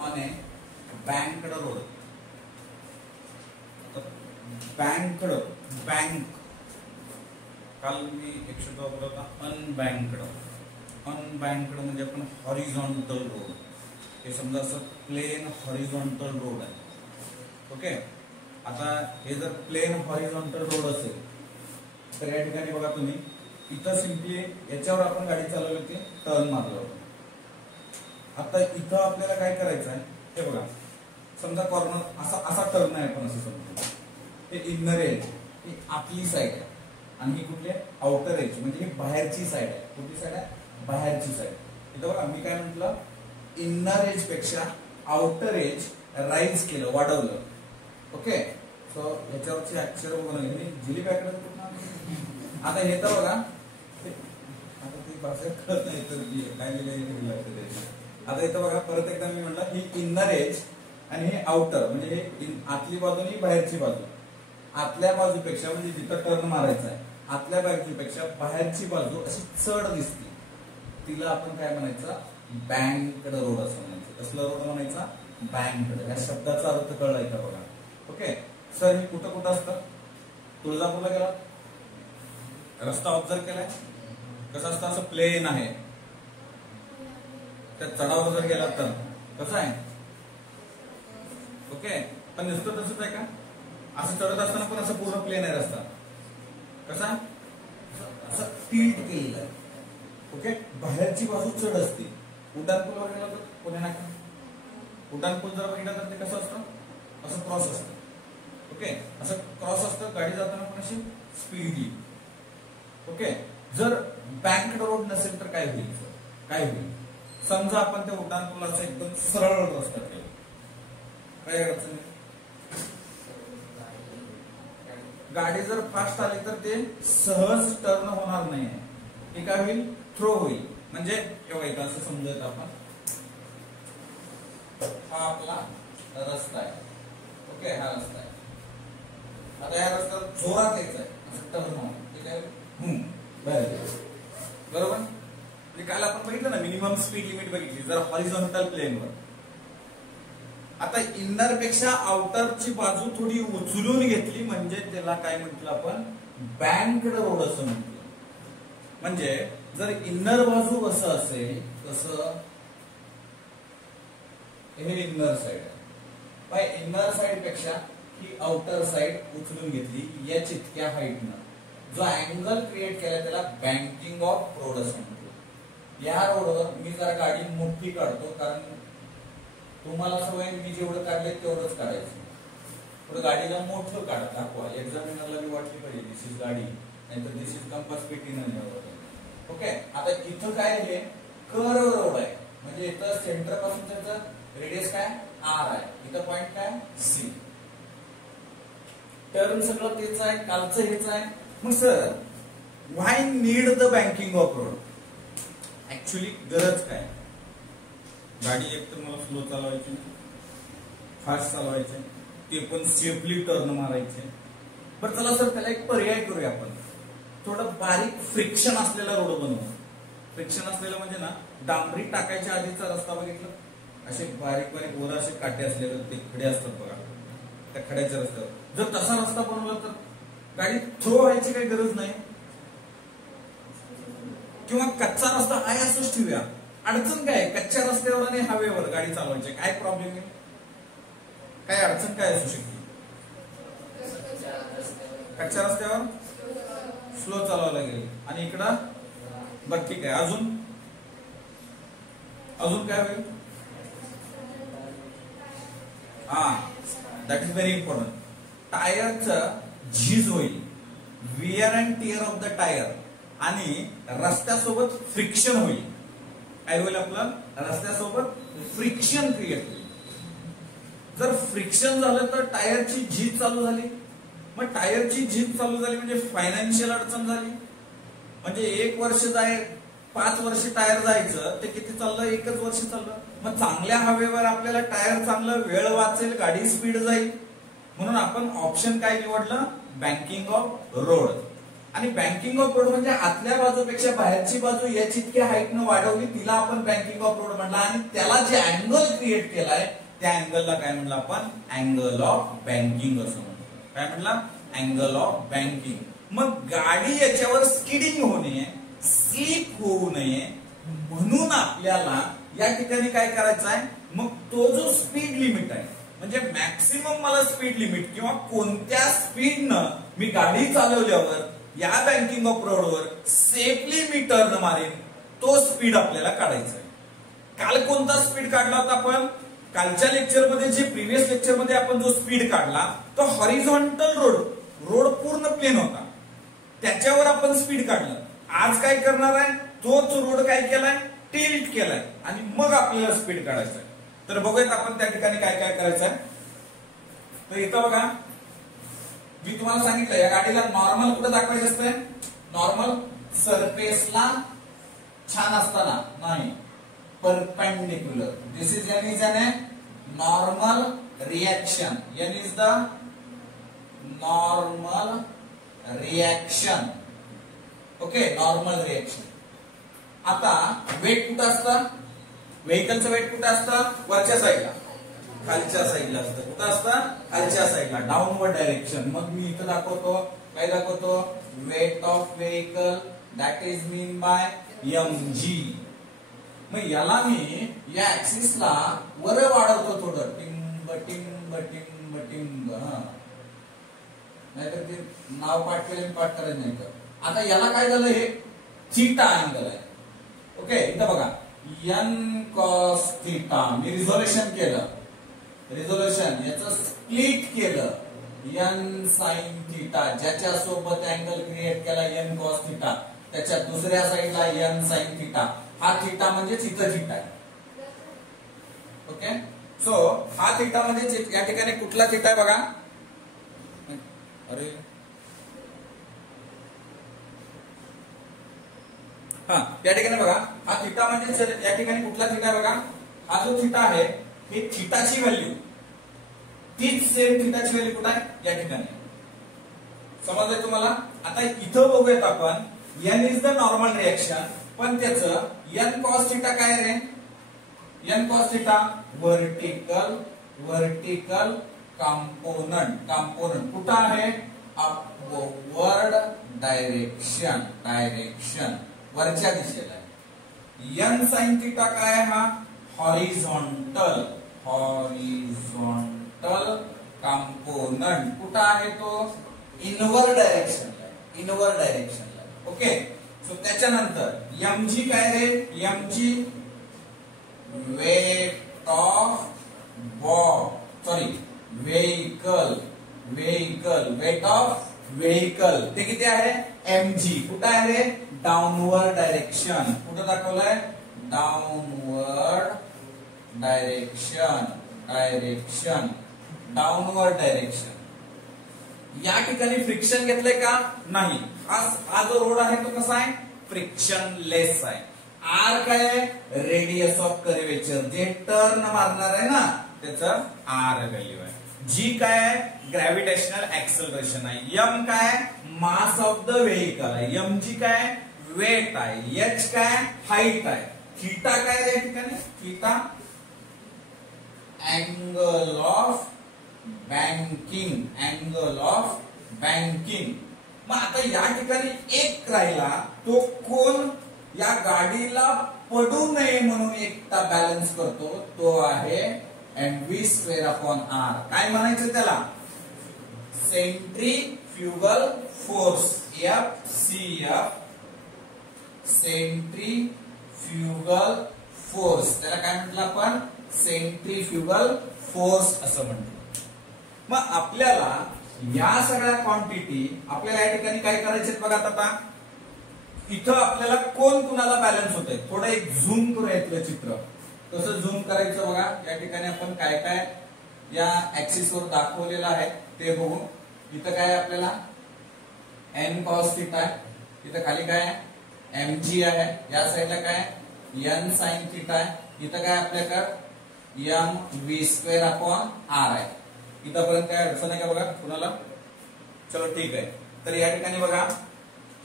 On a banked road. Banked, bank, काल मी एक शब्द वापरला होता अनबँकड. अनबँकड म्हणजे आपण हॉरिझॉन्टल रोड. हे समजा असं प्लेन हॉरिझॉन्टल रोड आहे. ओके, आता हे जर प्लेन हॉरिझॉन्टल रोड असेल तर या ठिकाणी बघा तुम्ही, इथं सिम्पली याच्यावर आपण गाडी चालवली होती, टर्न मारला होता. आता इथं आपल्याला काय करायचं आहे हे बघा, समजा कॉर्नर असा टर्न आहे, पण असं समजा हे इनर एज, ही आतली साईड आहे आणि ही कुठली आहे, आउटर एज, म्हणजे ही बाहेरची साईड आहे. कुठली साईड आहे, बाहेरची साईड. इथं बघा मी काय म्हटलं, इनर एज पेक्षा आउटर एज राईज केलं, वाढवलं. ओके, सो याच्यावरची अक्षर बनवली जिली पॅकेट. आता हे तर बघा, आता ती भाषा कळत नाही तर काय लिहिलं. आता इथं बघा परत एकदा मी म्हटलं, ही इनर एज आणि हे आउटर, म्हणजे हे आतली बाजू आणि बाहेरची बाजू. आतल्या बाजूपेक्षा म्हणजे जिथं टर्न मारायचा आहे, आतल्या बाजूपेक्षा बाहेरची बाजू अशी चढ दिसते, तिला आपण काय म्हणायचं, बँकड रोड असं म्हणायचं. कसला रोड म्हणायचा, बँकड. या शब्दाचा अर्थ कळलाय का बघा. ओके सर, हे कुठं कुठं असतं, तुळजापूरला गेला रस्ता ऑब्झर्व केलाय कसं असतं, असं प्लेन आहे. त्या चढावर जर गेला तर कसं आहे, ओके, पण नुसतं तसंच आहे का, असं चढत असताना पण असं पूर्ण प्लेन आहे रस्ता. कसा, असं टिल्ट केलेलं आहे. ओके, बाहेरची बाजू चढ असते. उड्डाणपूलवर गेला तर पुणे नाका, उड्डाणपूल जर बघितलं तर ते कसं असतं, असं क्रॉस असतं. ओके, असं क्रॉस असतं, गाडी जाताना पण अशी स्पीडली. ओके, जर बँकड रोड नसेल तर काय होईल, काय होईल, समजा आपण त्या उड्डाणपुलाचा एकदम सरळ रस्ता केला, काय अडचण नाही, गाडी जर फास्ट आली तर ते सहज टर्न होणार नाही, ते काय होईल, थ्रो होईल. म्हणजे एवढं असं समजत आपण, हा आपला रस्ता आहे. ओके, हा रस्ता आहे. आता या रस्त्यात जोरात यायचं आहे, असं टर्न होऊन, ठीक आहे, बरोबर. म्हणजे काल आपण बघितलं ना, मिनिमम स्पीड लिमिट बघितली जर हॉरिझॉन्टल प्लेनवर. आता इनर पेक्षा आउटरची बाजू थोडी उचलून घेतली, म्हणजे त्याला काय म्हटलं आपण, बँकड रोड असं म्हटलं. म्हणजे जर इनर बाजू असं असेल, तसं हे इनर साइड आहे, बाय इनर साइड पेक्षा ही आउटर साइड उचलून घेतली या इतक्या हाईटनं. जो अँगल क्रिएट केला त्याला बँकिंग ऑफ रोड असं म्हणतो. या रोडवर मी जरा गाडी मोठी काढतो, कारण तुम्हाला सवय मी जेवढं काढले तेवढंच काढायचं. थोडं गाडीला मोठं काढत दाखवा, एक्झामिनरला मी वाटली पाहिजे दिस इज गाडी, नाहीतर दिस इज कंपास पेटी नाही. ओके, आता इथं काय आहे, कर्व रोड आहे, म्हणजे इथं सेंटर पासून त्याचं रेडियस काय आर आहे, इथं पॉइंट काय सी. टर्न सगळं तेच आहे, कालचं हेच आहे. मग sir, why need the banking of road, actually गरज काय, गाडी एक तर मला स्लो चालवायची, फास्ट चालवायचे, ते पण सेफली टर्न मारायचे. बरं चला सर, त्याला एक पर्याय करूया आपण, थोडं बारीक फ्रिक्शन असलेला रोड बनवू. फ्रिक्शन असलेलं म्हणजे ना, डांबरी टाकायच्या आधीचा रस्ता बघितला, असे बारीक बारीक वर असे काटे असलेले ते खडे असतात बघा, त्या खड्याच्या रस्त्यावर जर तसा रस्ता बनवला तर गाडी थ्रो व्हायची काही गरज नाही. किंवा कच्चा रस्ता आहे असंच ठेवूया, अडचण काय, कच्च्या रस्त्यावर आणि हवेवर गाडी चालवायची काय प्रॉब्लेम आहे, काय अडचण काय असू शकते, कच्च्या रस्त्यावर स्लो चालवायला गेली आणि इकडं बरं ठीक आहे, अजून अजून काय होईल, हा दॅट इज व्हेरी इम्पॉर्टंट, टायरचं झीज होईल, where and tear of the tyre, आणि रस्त्यासोबत फ्रिक्शन होईल. काय होईल, आपलं रस्त्यासोबत फ्रिक्शन क्रिएट होईल. जर फ्रिक्शन झालं तर टायरची झीज चालू झाली, मग टायरची झीज चालू झाली म्हणजे फायनान्शियल अडचण झाली. म्हणजे 1 वर्ष जाईल, 5 वर्ष टायर जायचं, ते किती चाललं, 1च वर्ष चाललं. मग चांगल्या हवेवर आपल्याला टायर चांगलं, वेळ वाचेल, गाडी स्पीड जाईल. म्हणून आपण ऑप्शन काय निवडलं, बँकिंग ऑफ रोड. आणि बँकिंग ऑफ रोड म्हणजे आतल्या बाजूपेक्षा बाहेरची बाजू या जितक्या हाईटनं वाढवली तिला आपण बँकिंग ऑफ रोड म्हणला आणि त्याला जे अँगल क्रिएट केलाय त्या अँगलला काय म्हणलं आपण अँगल ऑफ बँकिंग असं म्हणतो. काय म्हणला अँगल ऑफ बँकिंग. मग गाडी याच्यावर स्किडिंग होऊ नये स्लिप होऊ नये म्हणून आपल्याला या ठिकाणी काय करायचं आहे मग तो जो स्पीड लिमिट आहे म्हणजे मॅक्सिमम मला स्पीड लिमिट किंवा कोणत्या स्पीडनं मी गाडी चालवल्यावर या बँकिंग ऑफ रोडवर सेफली मी टर्न मारेन तो स्पीड आपल्याला काढायचा आहे. काल कोणता स्पीड काढला होता आपण कालच्या लेक्चरमध्ये जे प्रिव्हियस लेक्चरमध्ये आपण जो स्पीड काढला तो हॉरिझॉन्टल रोड पूर्ण प्लेन होता त्याच्यावर आपण स्पीड काढलं. आज काय करणार आहे तोच रोड काय केलाय टिल्ट केलाय आणि मग आपल्याला स्पीड काढायचं आहे. तर बघूयात आपण त्या ठिकाणी काय काय करायचं आहे. तर इथं बघा मी तुम्हाला सांगितलं या गाडीला नॉर्मल कुठं दाखवायचं असतंय नॉर्मल सरफेसला छान असताना नाही perpendicular. This is N is N normal reaction. N is the normal reaction. Okay normal reaction. आता वेट कुठं असतं व्हेकलचं वेट कुठं असतं वरच्या साईडला खालच्या साईडला असतं. कुठं असतं खालच्या साईडला डाऊनवर्ड डायरेक्शन. मग मी इथं दाखवतो काय दाखवतो weight of vehicle that is mean by mg. मग याला मी या ऍक्सिसला वर वाढवतो थोडं टिंब टिंब टिंब टिंब. नाहीतर ते नाव पाठ केलं पाठ करायचं नाही. तर आता याला काय झालं हे थीटा अँगल आहे. ओके इथं बघा n cos थीटा मी रिझोल्युशन केलं रिझोल्युशन याचं स्प्लिट केलं n sin थीटा ज्याच्या सोबत अँगल क्रिएट केला n cos थीटा त्याच्या दुसऱ्या साईडला n sin थीटा. हा थीटा म्हणजेच इथं थीटा आहे. ओके सो हा थीटा म्हणजे या ठिकाणी कुठला थीटा आहे बघा. अरे हा या ठिकाणी बघा हा थीटा म्हणजे या ठिकाणी कुठला थीटा बघा. हा जो थीटा आहे हे थीटाची व्हॅल्यू तीच सेम थीटाची व्हॅल्यू कुठे आहे या ठिकाणी. समजलंय तुम्हाला. आता इथं बघूयात आपण n is the normal reaction पण त्याचं n cos थीटा काय रे n cos theta vertical component कुठं आहे अपवर्ड डायरेक्शन वरच्या दिशेला आहे. n sin थीटा काय हा हॉरिझॉन्टल कंपोनंट कुठं आहे तो इनवर्ड डायरेक्शनला. ओके सो त्याच्यानंतर mg काय रे mg weight of vehicle weight of vehicle ते किती आहे mg. कुठं आहे रे डाऊनवर्ड डायरेक्शन. कुठं दाखवलंय डाऊनवर्ड डायरेक्शन. या ठिकाणी फ्रिक्शन घेतलंय का नाही. हा जो रोड आहे तो कसा आहे फ्रिक्शनलेस आहे. आर काय आहे रेडियस ऑफ कर्वेचर जे टर्न मारणार आहे ना त्याचं आर व्हॅल्यू आहे. जी काय आहे ग्रॅव्हिटेशनल ऍक्सेलरेशन आहे. एम काय मास ऑफ द व्हेकल आहे. mg काय वेट आहे. एच काय हाईट आहे. थीटा काय रे या ठिकाणी थीटा अँगल ऑफ बँकिंग. मग आता या ठिकाणी एक राहिला तो कोण या गाडीला पडू नये म्हणून एकटा बॅलन्स करतो तो आहे mv²/r. काय म्हणायचं त्याला centrifugal force FCF centrifugal force. त्याला काय म्हटलं आपण सेंट्रीफ्युगल फोर्स असं म्हणतो. मग आपल्याला या सगळ्या क्वांटिटी आपल्याला या ठिकाणी काय करायचे बघा. आता इथं आपल्याला कोण कुणाला बॅलन्स होतंय थोडं एक झूम करूया इथलं चित्र. कसं झूम करायचं बघा. या ठिकाणी आपण काय काय या ऍक्सिस वर दाखवलेलं आहे ते बघू. इथं काय आपल्याला n cos थीटा आहे. इथं खाली काय आहे mg आहे. या साईडला काय n sin थीटा आहे. इथं काय आपल्याकडे mv²/r आहे. इथंपर्यंत काय अडचण आहे का बघा कुणाला. चलो ठीक आहे. तर या ठिकाणी बघा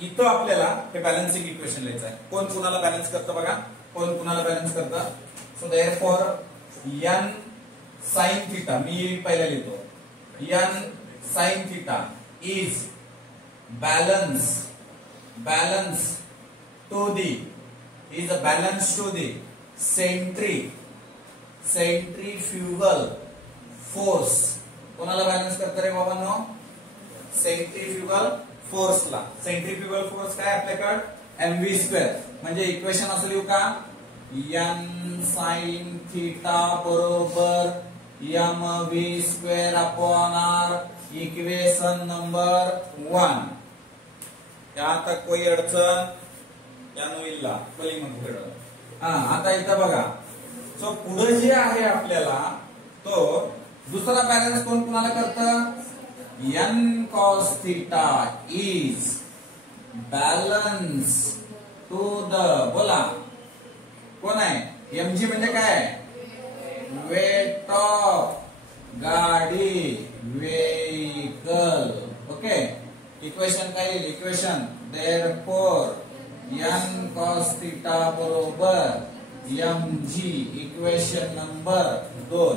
इथं आपल्याला हे बॅलन्सिंग इक्वेशन लिहायचं आहे. कोण कुणाला बॅलन्स करतं बघा, कोण कुणाला बॅलन्स करतं. So therefore n sin theta, मी पहिला लिहितो, n sin theta is balance to the centrifugal force. कोणाला बॅलन्स करतं रे बाबांनो? सेंट्रीफ्युगल फोर्सला. सेंट्रीफ्युगल फोर्स काय आपल्याकडे mv², म्हणजे इक्वेशन असं लिहू का, n sin थीटा बरोबर mv² upon r, equation number 1. आता कोई अडचण या नोईलला पली मग पुढे. आता इथं बघा, सो पुढे जे आहे आपल्याला तो दुसरा बॅलन्स कोण कुणाला करतं, n cos theta is balance to the, बोला कोण आहे, mg म्हणजे काय, वेट ऑफ गाडी, व्हेइकल. ओके, इक्वेशन काय येईल, equation therefore n cos theta बरोबर mg, इक्वेशन नंबर 2.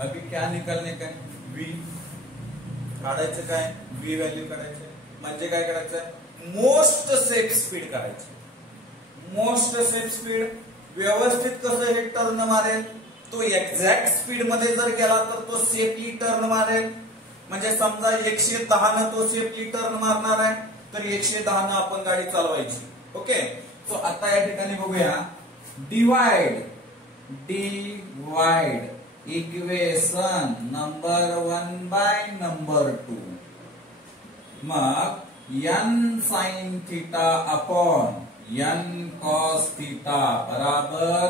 अभी क्या निकालने का, v काढायचं काय, v व्हॅल्यू काढायचं म्हणजे काय करायचं, मोस्ट सेफ स्पीड काढायची. मोस्ट सेफ स्पीड व्यवस्थित कसं हे टर्न मारेल, तो एक्झॅक्ट स्पीड मध्ये जर गेला तर तो सेफली टर्न मारेल. म्हणजे समजा 110 न तो सेफली टर्न मारणार आहे, तर 110 न आपण गाडी चालवायची. ओके, सो आता या ठिकाणी बघूया, divide equation number 1 by number 2. मग n sin theta upon n cos theta बराबर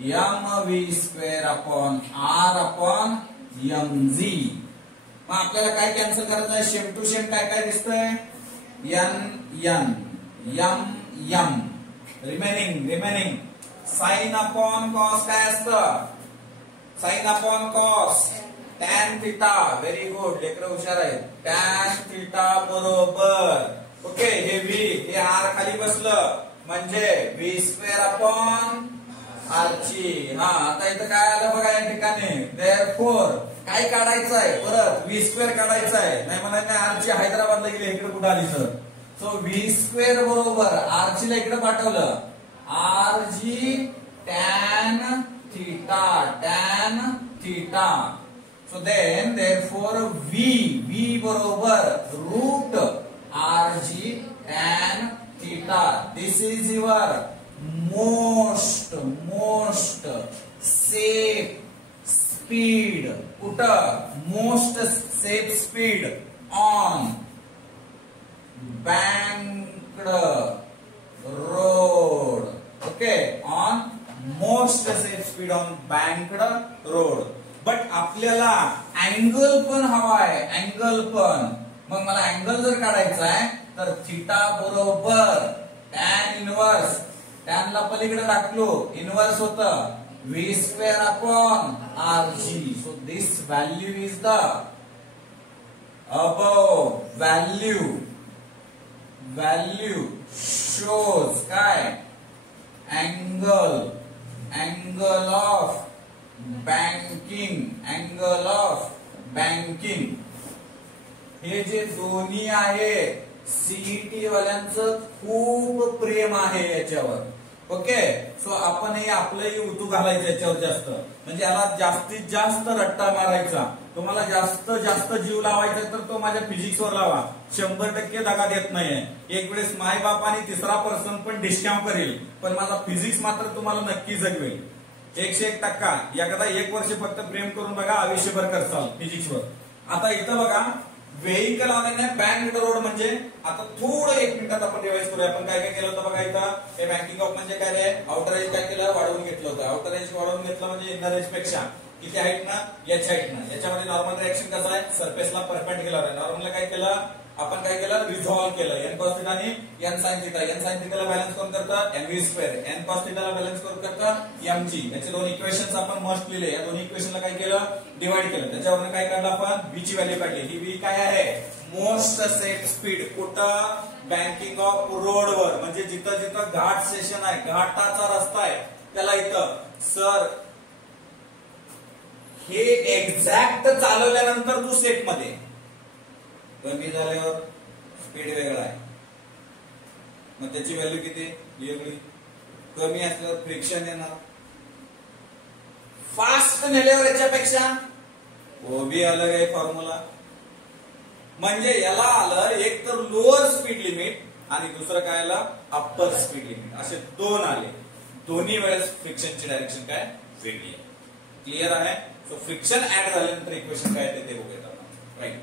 mv² upon r upon mg. मग आपल्याला काय कॅन्सल करायचं आहे, शेम टू शेम काय काय दिसतंय, m remaining sine upon cos काय असतं, sine upon cos tan theta. Very good, लेकरं हुशार आहेत. टॅन थीटा बरोबर, ओके, हे v हे r खाली बसलं म्हणजे v² अपॉन आरची. आता इथं काय आलं बघा या ठिकाणी, देअरफॉर काय काढायचं आहे, परत v² काढायचं आहे. नाही म्हणा नाही, आरची हैदराबादला गेली, इकडे कुठं आली तर. सो v² बरोबर आरची ला इकडे पाठवलं, rg tan theta. So then therefore v बरोबर root rg tan theta. This is your most safe speed. कुठं, most safe speed on banked road. Okay, on most safe speed on banked road. But आपल्याला angle पण हवा आहे, angle पण. मग मला angle जर काढायचा आहे तर थीटा बरोबर टॅन इनवर्स, टॅनला पलीकडे टाकलो, इनवर्स होतं v² upon rg. So this value is the above value shows काय, angle of banking. हे जे दोन्ही आहे, सीईटी वाल्यांचं खूप प्रेम आहे याच्यावर. ओके, सो आपण हे आपलंही उतू घालायचं याच्यावर जास्त, म्हणजे याला जास्तीत जास्त रट्टा मारायचा. तुम्हाला जास्त जीव लावायचा तर तो माझ्या फिजिक्सवर लावा, 100% दगा देत नाहीये. एक वेळेस माय बाप आणि तिसरा पर्सन पण डिस्काउंट करेल, पण माझा फिजिक्स मात्र तुम्हाला नक्की जगवेल 101%. एकदा 1 वर्ष फक्त प्रेम करून बघा, आयुष्यभर करसाल फिजिक्सवर. आता इथं बघा, व्हेइकल ऑन बँक्ड रोड म्हणजे, आता थोडं 1 मिनिटात आपण रिवाइज करूया. आपण काय काय केलं होतं बघा इथं. हे बँकिंग ऑफ म्हणजे काय रे, आउटर एज काय केलं, वाढवून घेतलं होतं. आउटर एज वाढवून घेतलं म्हणजे इनर एज पेक्षा किती हाईट ना, याची हाईट ना. याच्यामध्ये नॉर्मल रिएक्शन कसं आहे, सरफेसला परपेंडिक्युलर आहे. नॉर्मलला काय केलं आपण, काय केलं, रिझॉल्व केलं. n cos थीटा आणि n sin theta. n sin थीटाला बॅलन्स कोण करतं, mv². n cos थीटाला बॅलन्स कोण करतं, mg. याचे दोन इक्वेशन्स आपण मस्ट लिहिले. या दोन्ही इक्वेशनला काय केलं, डिवाइड केलं. त्याच्यावरून काय काढलं आपण, v ची व्हॅल्यू काढली. ही v काय आहे, मोस्ट सेफ स्पीड कुठं बँकिंग ऑफ रोडवर, म्हणजे जिथं जिथं घाट सेशन आहे, घाटाचा रस्ता आहे, त्याला इथं सर हे एक्झॅक्ट चालवल्यानंतर तू सेफ मध्ये, कमी झाल्यावर स्पीड वेगळा आहे, मग त्याची व्हॅल्यू किती वेगळी, कमी असल्यावर फ्रिक्शन येणार, फास्ट नेल्यावर याच्यापेक्षा वो भी अलग आहे फॉर्म्युला. म्हणजे याला आलं एक तर लोअर स्पीड लिमिट आणि दुसरं काय आलं अप्पर स्पीड लिमिट, असे दोन आले. दोन्ही वेळेस फ्रिक्शनची डायरेक्शन काय वेगळी आहे. क्लिअर आहे. सो फ्रिक्शन ऍड झाल्यानंतर इक्वेशन काय येते ते बघूया. राईट.